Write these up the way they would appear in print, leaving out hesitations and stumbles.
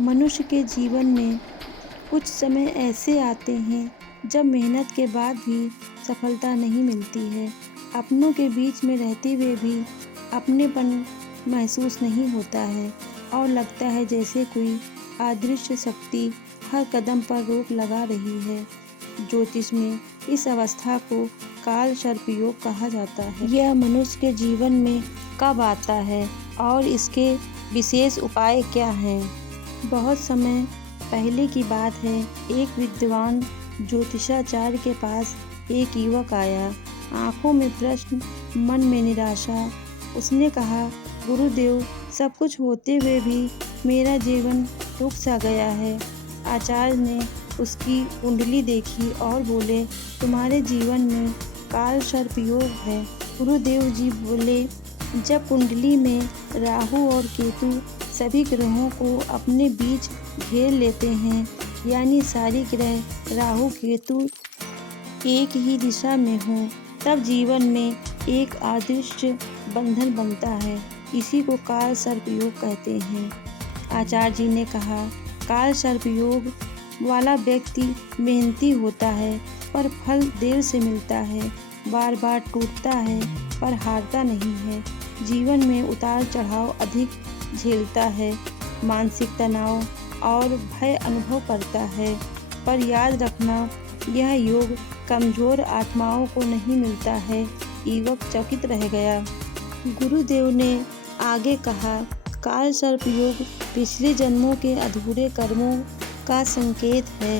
मनुष्य के जीवन में कुछ समय ऐसे आते हैं जब मेहनत के बाद भी सफलता नहीं मिलती है। अपनों के बीच में रहते हुए भी अपनेपन महसूस नहीं होता है और लगता है जैसे कोई अदृश्य शक्ति हर कदम पर रोक लगा रही है। ज्योतिष में इस अवस्था को काल सर्प योग कहा जाता है। यह मनुष्य के जीवन में कब आता है और इसके विशेष उपाय क्या हैं? बहुत समय पहले की बात है। एक विद्वान ज्योतिषाचार्य के पास एक युवक आया, आंखों में प्रश्न, मन में निराशा। उसने कहा, गुरुदेव, सब कुछ होते हुए भी मेरा जीवन रुक सा गया है। आचार्य ने उसकी कुंडली देखी और बोले, तुम्हारे जीवन में काल सर्प योग है। गुरुदेव जी बोले, जब कुंडली में राहु और केतु सभी ग्रहों को अपने बीच घेर लेते हैं, यानी सारी ग्रह राहु केतु एक ही दिशा में हों, तब जीवन में एक अदृश्य बंधन बनता है। इसी को काल सर्प योग कहते हैं। आचार्य जी ने कहा, काल सर्प योग वाला व्यक्ति मेहनती होता है पर फल देर से मिलता है, बार बार टूटता है पर हारता नहीं है, जीवन में उतार चढ़ाव अधिक झेलता है, मानसिक तनाव और भय अनुभव करता है। पर याद रखना, यह योग कमजोर आत्माओं को नहीं मिलता है। युवक चकित रह गया। गुरुदेव ने आगे कहा, काल सर्प योग पिछले जन्मों के अधूरे कर्मों का संकेत है।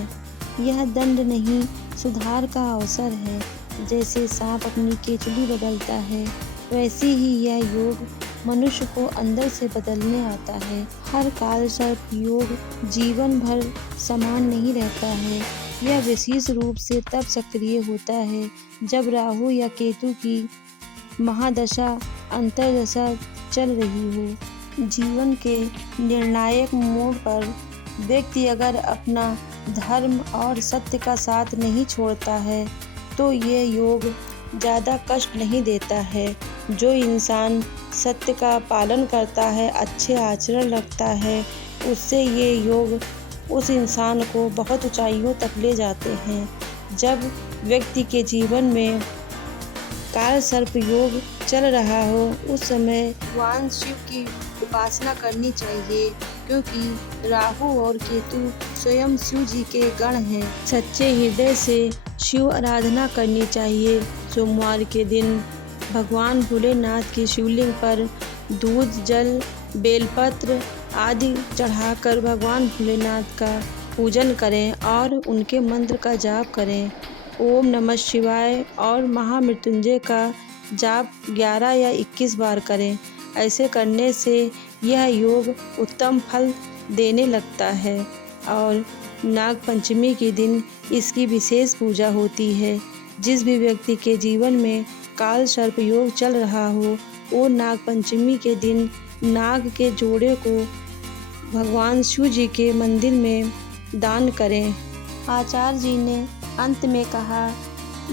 यह दंड नहीं, सुधार का अवसर है। जैसे सांप अपनी केचुली बदलता है, वैसे ही यह योग मनुष्य को अंदर से बदलने आता है। हर काल सर्प योग जीवन भर समान नहीं रहता है। यह विशेष रूप से तब सक्रिय होता है जब राहु या केतु की महादशा अंतर्दशा चल रही हो। जीवन के निर्णायक मोड़ पर व्यक्ति अगर अपना धर्म और सत्य का साथ नहीं छोड़ता है तो ये योग ज़्यादा कष्ट नहीं देता है। जो इंसान सत्य का पालन करता है, अच्छे आचरण रखता है, उससे ये योग उस इंसान को बहुत ऊंचाइयों तक ले जाते हैं। जब व्यक्ति के जीवन में काल सर्प योग चल रहा हो, उस समय भगवान शिव की उपासना करनी चाहिए, क्योंकि राहु और केतु स्वयं शिव जी के गण हैं। सच्चे हृदय से शिव आराधना करनी चाहिए। सोमवार के दिन भगवान भोलेनाथ की शिवलिंग पर दूध, जल, बेलपत्र आदि चढ़ाकर भगवान भोलेनाथ का पूजन करें और उनके मंत्र का जाप करें। ओम नमः शिवाय और महामृत्युंजय का जाप 11 या 21 बार करें। ऐसे करने से यह योग उत्तम फल देने लगता है। और नाग पंचमी के दिन इसकी विशेष पूजा होती है। जिस भी व्यक्ति के जीवन में काल सर्प योग चल रहा हो, वो नाग पंचमी के दिन नाग के जोड़े को भगवान शिव जी के मंदिर में दान करें। आचार्य जी ने अंत में कहा,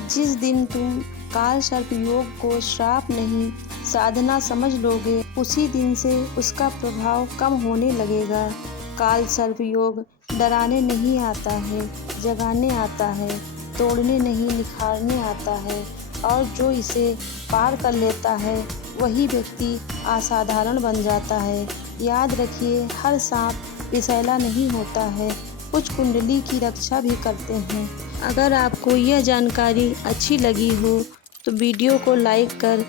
जिस दिन तुम काल सर्प योग को श्राप नहीं, साधना समझ लोगे, उसी दिन से उसका प्रभाव कम होने लगेगा। काल सर्प योग डराने नहीं आता है, जगाने आता है, तोड़ने नहीं निखारने आता है। और जो इसे पार कर लेता है वही व्यक्ति असाधारण बन जाता है। याद रखिए, हर सांप विषैला नहीं होता है, कुछ कुंडली की रक्षा भी करते हैं। अगर आपको यह जानकारी अच्छी लगी हो तो वीडियो को लाइक कर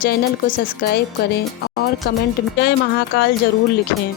चैनल को सब्सक्राइब करें और कमेंट में जय महाकाल जरूर लिखें।